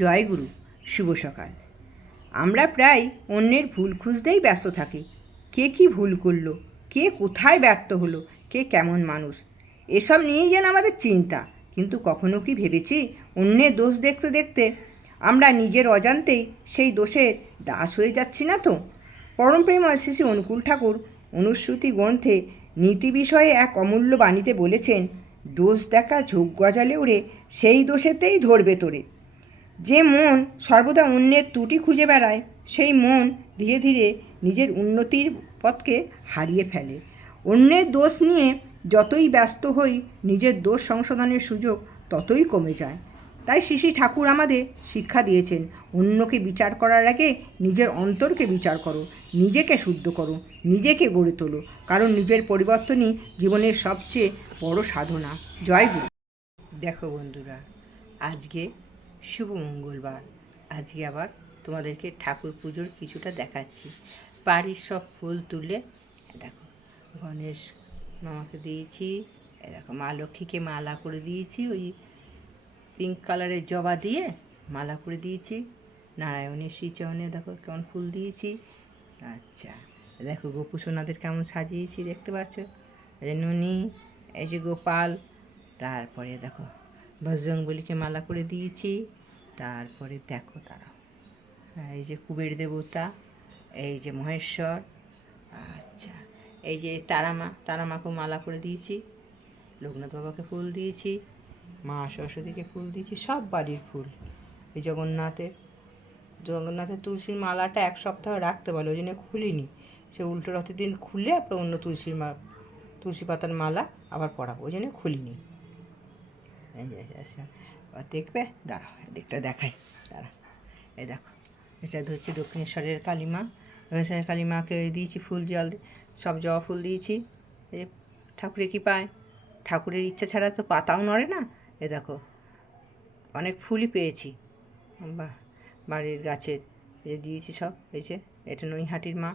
জয় গুরু, শুভ সকাল। আমরা প্রায় অন্যের ভুল খুঁজতেই ব্যস্ত থাকি। কে কী ভুল করলো, কে কোথায় ব্যর্থ হলো, কে কেমন মানুষ, এসব নিয়েই যেন আমাদের চিন্তা। কিন্তু কখনো কি ভেবেছি অন্যের দোষ দেখতে দেখতে আমরা নিজের অজান্তেই সেই দোষের দাস হয়ে যাচ্ছি না তো? পরমপ্রেময় শ্রী অনুকূল ঠাকুর অনুশ্রুতি গ্রন্থে নীতি বিষয়ে এক অমূল্য বাণীতে বলেছেন, দোষ দেখা ঝোঁক গজালে ওড়ে সেই দোষেতেই ধরবে তোরে। যে মন সর্বদা অন্যের ত্রুটি খুঁজে বেড়ায় সেই মন ধীরে ধীরে নিজের উন্নতির পথকে হারিয়ে ফেলে। অন্যের দোষ নিয়ে যতই ব্যস্ত হই নিজের দোষ সংশোধনের সুযোগ ততই কমে যায়। তাই শ্রী ঠাকুর আমাদের শিক্ষা দিয়েছেন, অন্যকে বিচার করার আগে নিজের অন্তরকে বিচার করো, নিজেকে শুদ্ধ করো, নিজেকে গড়ে তোলো, কারণ নিজের পরিবর্তনই জীবনের সবচেয়ে বড় সাধনা। জয় গুরু। দেখো বন্ধুরা, আজকে শুভ মঙ্গলবার। আজকে আবার তোমাদেরকে ঠাকুর পুজোর কিছুটা দেখাচ্ছি। বাড়ির সব ফুল তুলে দেখো গণেশ মামাকে দিয়েছি, দেখো মা লক্ষ্মীকে মালা করে দিয়েছি, ওই পিঙ্ক কালারের জবা দিয়ে মালা করে দিয়েছি। নারায়ণের শ্রীচরণে দেখো কেমন ফুল দিয়েছি। আচ্ছা, দেখো গোপু সোনাদের কেমন সাজিয়েছি দেখতে পাচ্ছ। এই যে ননি, এই যে গোপাল, তারপরে দেখো বজরংবলীকে মালা করে দিয়েছি। তারপরে দেখো তারা এই যে কুবের দেবতা, এই যে মহেশ্বর, আচ্ছা এই যে তারামাকেও মালা করে দিয়েছি। লোকনাথ বাবাকে ফুল দিয়েছি, মা সরস্বতীকে ফুল দিয়েছি, সব বাড়ির ফুল। এই জগন্নাথের তুলসীর মালাটা এক সপ্তাহ রাখতে বলে, ওই জন্য খুলিনি। সে উল্টো রথের দিন খুলে আপনার অন্য তুলসী পাতার মালা আবার পরাবো, ওই জন্য খুলিনি। আচ্ছা দেখবে, দাঁড়াও এদিকটা দেখাই, দাঁড়া। এই দেখো এটা হচ্ছে দক্ষিণেশ্বরের কালীমা। দক্ষিণেশ্বরের কালীমাকে দিয়েছি ফুল জল, সব জবা ফুল দিয়েছি। এই ঠাকুরের কি পায়, ঠাকুরের ইচ্ছা ছাড়া তো পাতাও নড়ে না। এ দেখো অনেক ফুলই পেয়েছি বাড়ির গাছের, এই যে দিয়েছি সব। এই যে এটা নৈহাটির মা,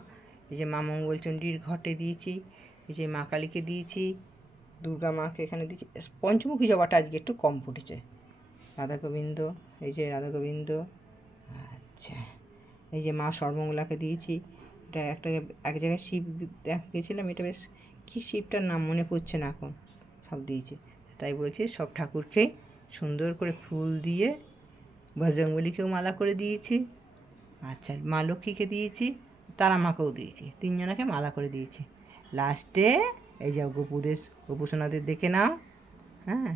এই যে মা মঙ্গলচণ্ডীর ঘটে দিয়েছি, এই যে মা কালীকে দিয়েছি, দুর্গা মাকে এখানে দিয়েছি। পঞ্চমুখী জবাটা আজকে একটু কম ফুটেছে। রাধা গোবিন্দ, এই যে রাধা গোবিন্দ, আচ্ছা এই যে মা সর্বমঙ্গলাকে দিয়েছি। এটা এক জায়গায় শিব গেছিলাম, এটা বেশ কী শিবটার নাম মনে পড়ছে না এখন, সব দিয়েছি। তাই বলছি সব ঠাকুরকেই সুন্দর করে ফুল দিয়ে, বজরংবলীকেও মালা করে দিয়েছি। আচ্ছা মা লক্ষ্মীকে দিয়েছি, তারা মাকেও দিয়েছি, তিনজনাকে মালা করে দিয়েছি। লাস্টে এই যে গোপু সোনাদের দেখে নাও। হ্যাঁ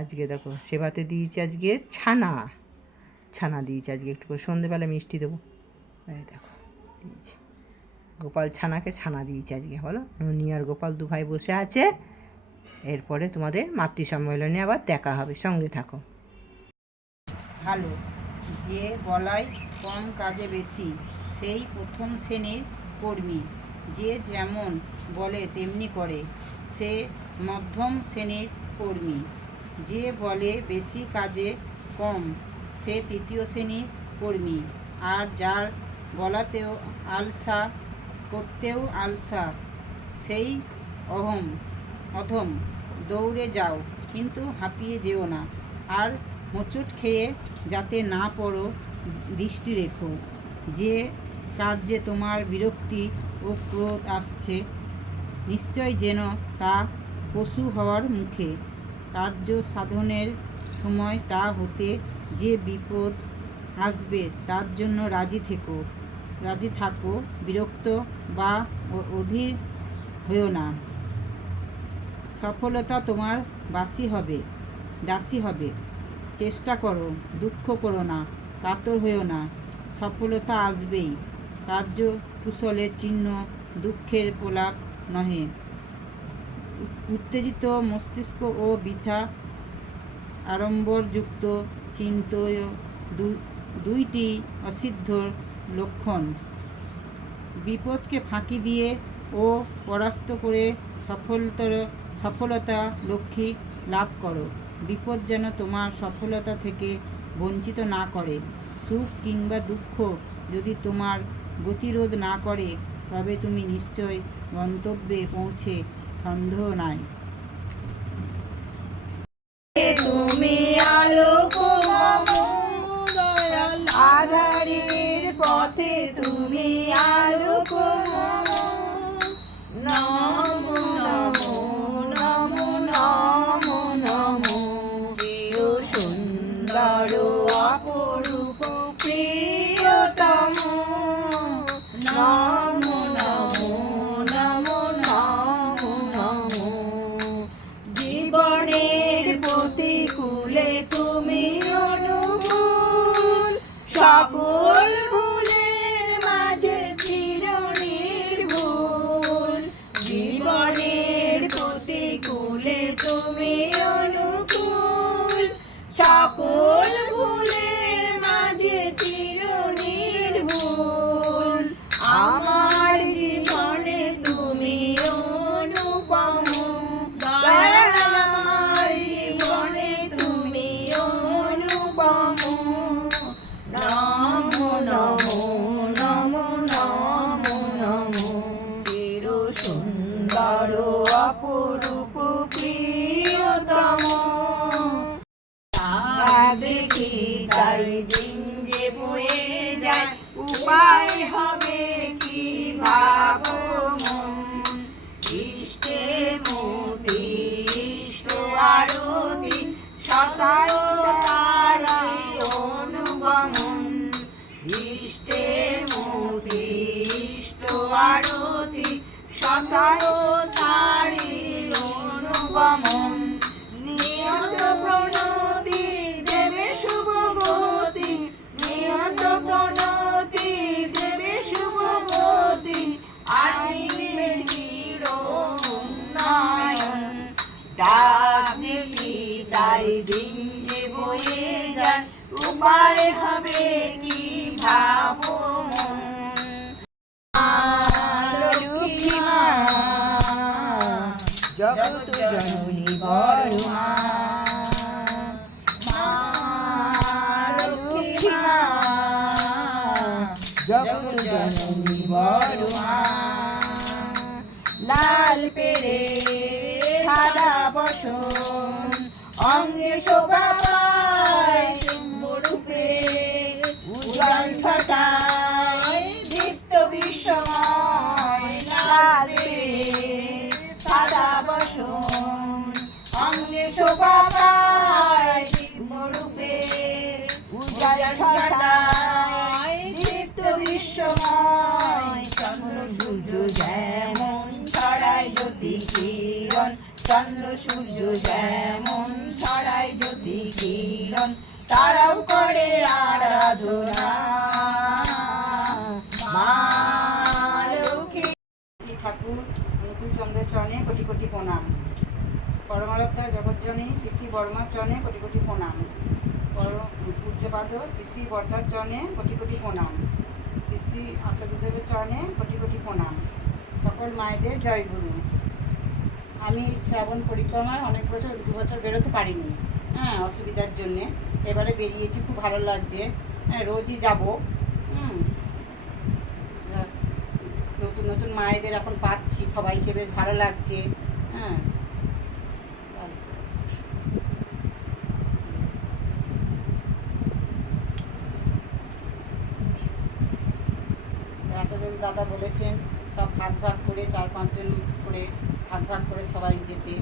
আজকে দেখো সেবাতে দিয়েছি, আজকে ছানা দিয়েছি, আজকে একটু করে সন্ধ্যেবেলা মিষ্টি দেবো। এই দেখো দিয়েছি গোপাল ছানা দিয়েছি আজকে। বলো, ননি আর গোপাল দু ভাই বসে আছে। এরপরে তোমাদের মাতৃ সম্মেলনে আবার দেখা হবে, সঙ্গে থাকো। ভালো, যে বলাই কম কাজে বেশি, সেই প্রথম শ্রেণীর কর্মী। যে যেমন বলে তেমনি করে, সে মধ্যম শ্রেণীর কর্মী। যে বলে বেশি কাজে কম, সে তৃতীয় শ্রেণীর কর্মী। আর যার বলাতেও আলসা, করতেও আলসা, সেই অধম। দৌড়ে যাও কিন্তু হাঁপিয়ে যেও না, আর হোঁচট খেয়ে যাতে না পড়ো দৃষ্টি রেখো। যে কার্যে তোমার বিরক্তি ও ক্রোধ আসছে, নিশ্চয় যেন তা পশু হওয়ার মুখে। কার্য সাধনের সময় তা হতে যে বিপদ আসবে তার জন্য রাজি থাকো, বিরক্ত বা অধীর হইও না। সফলতা তোমার দাসী হবে। চেষ্টা করো, দুঃখ করো না, কাতর হইও না, সফলতা আসবেই। কার্য কুশলের চিহ্ন দুঃখের প্রলাপ নহে। উত্তেজিত মস্তিষ্ক ও বৃথা আড়ম্বরযুক্ত চিন্তয় দুইটি অসিদ্ধর লক্ষণ। বিপদকে ফাঁকি দিয়ে ও পরাস্ত করে সফলতা লক্ষ্মী লাভ করো। বিপদ যেন তোমার সফলতা থেকে বঞ্চিত না করে। সুখ কিংবা দুঃখ যদি তোমার গতিরোধ না করে, তবে তুমি নিশ্চয় গন্তব্যে পৌঁছে সন্দেহ নাই। তুমি আলোক সুন্দর অপরূপ প্রিয়তম, নমো নমো নমো নমো নমো। জীবনের প্রতিকূলে তুমি অনুকূল, সকল ভুলের মাঝে চির নির্ভুল। জীবনের প্রতিকূলে তুমি অনুকূল, সকল ভুলের মাঝে চির নির্ভুল। আমার জীবনে তুমি অনুপম, দয়াল আমার জীবনে তুমি অনুপম। নমো নমো নমো নমো নমো। চির সুন্দর অপরূপ প্রিয়তম, দেখি তাই দিন যে বয়ে যায়, উপায় হবে কি ভাবো মন। ইষ্টে মতি ইষ্ট আরতি, সকাল তারাই অনুগমন। ইষ্টে মতি ইষ্ট আরতি, সকাল তারি অনুগমন। নিয়ত প্রণতি দেবে শুভ গতি, নিয়ত প্রণতি দেবে শুভ গতি। আইনে চির উন্নয়ন, ডাক দেখি তাই দিন যে বয়ে যায়, উপায় হবে কি ভাবো মন। লক্ষ্মী মা, জগৎ জননী বড় মা, লক্ষ্মী মা, জগৎ জননী বড় মা। লাল পেরে সাদা বসন, অঙ্গে শোভা পায় রূপে। উজ্জ্বল ছটায় দীপ্ত বিশ্বময়, লাল পেরে সাদা বসন, অঙ্গে শোভা পায় রূপে। উজ্জ্বল ছটায় দীপ্ত বিশ্বময়, চন্দ্র সূর্য যেমন ছড়ায় জ্যোতি কিরণ, চন্দ্র সূর্য যেমন ছড়ায় জ্যোতি কিরণ। তারাও করে আরাধনা মা লক্ষ্মী। ঠাকুর অনুকূল চন্দ্রের চরণে কোটি কোটি প্রণাম। পরমারাধ্যা জগজ্জনী শ্রী শ্রী বর্মার চরণে কোটি কোটি প্রণাম। পূজ্যপাদ শ্রী শ্রী বর্ধার চরণে কোটি কোটি প্রণাম। শ্রী শ্রী আচার্যদেবের চরণে কোটি কোটি প্রণাম। সকল মায়েদের জয় গুরু। আমি এই শ্রাবণ পরিক্রমায় অনেক বছর 2 বছর বেরোতে পারিনি, অসুবিধার জন্যে। এবারে বেরিয়েছি, খুব ভালো লাগছে। রোজই যাব। নতুন নতুন মায়েদের এখন পাচ্ছি, সবাইকে বেশ ভালো লাগছে। আচার্য দাদা বলেছেন সব ভাগ ভাগ করে 4-5 জন করে ভাগ করে সবাই যেতে,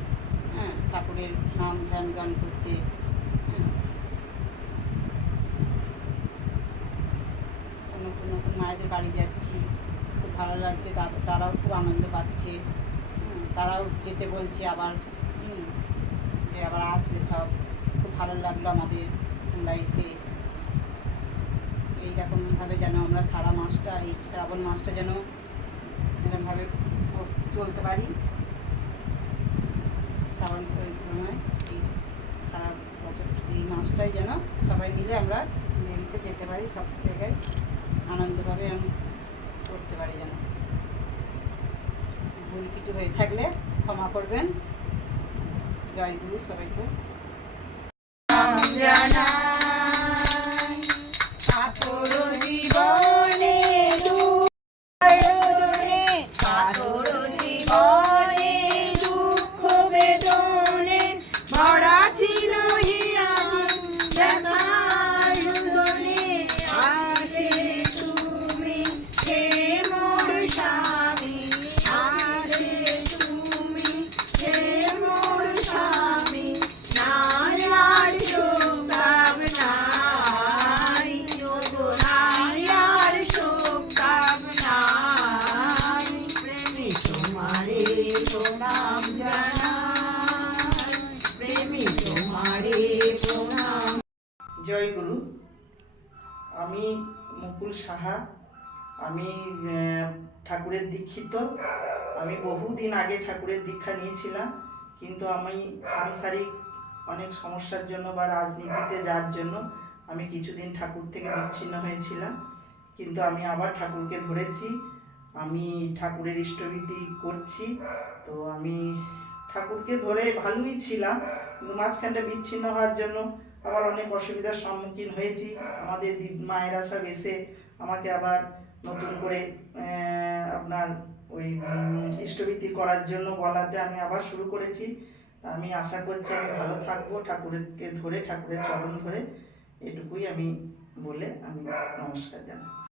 ঠাকুরের নাম ধ্যান গান করতে। নতুন নতুন মায়েদের বাড়ি যাচ্ছি, খুব ভালো লাগছে। তারাও খুব আনন্দ পাচ্ছে। তারাও যেতে বলছে আবার, যে আবার আসবে সব। খুব ভালো লাগলো আমাদের, তোমরা এসে এইরকমভাবে যেন আমরা সারা মাসটা, এই শ্রাবণ মাসটা যেন এরকমভাবে চলতে পারি। শ্রাবণ পরিক্রমায় এই সারা বছর এই মাসটাই যেন সবাই মিলে আমরা মিলেমিশে যেতে পারি, সব জায়গায় আনন্দভাবে আমি করতে পারি যেন। ভুল কিছু হয়ে থাকলে ক্ষমা করবেন। জয় গুরু সবাইকে। জয় গুরু। আমি মুকুল সাহা। আমি ঠাকুরের দীক্ষিত। আমি বহুদিন আগে ঠাকুরের দীক্ষা নিয়েছিলাম, কিন্তু আমি সাংসারিক অনেক সমস্যার জন্য বা রাজনীতিতে যাওয়ার জন্য আমি কিছুদিন ঠাকুর থেকে বিচ্ছিন্ন হয়েছিলাম, কিন্তু আমি আবার ঠাকুরকে ধরেছি। আমি ঠাকুরের ইষ্টভীতি করছি। তো আমি ঠাকুরকে ধরে ভালোই ছিলাম, কিন্তু মাঝখানটা বিচ্ছিন্ন হওয়ার জন্য আবার অনেক অসুবিধার সম্মুখীন হয়েছি। আমাদের মায়েরা সব এসে আমাকে আবার নতুন করে আপনার ওই ইষ্টভীতি করার জন্য বলাতে আমি আবার শুরু করেছি। আমি আশা করছি আমি ভালো থাকবো ঠাকুরকে ধরে, ঠাকুরের চরণ ধরে। এটুকুই আমি বলে আমি নমস্কার জানাই।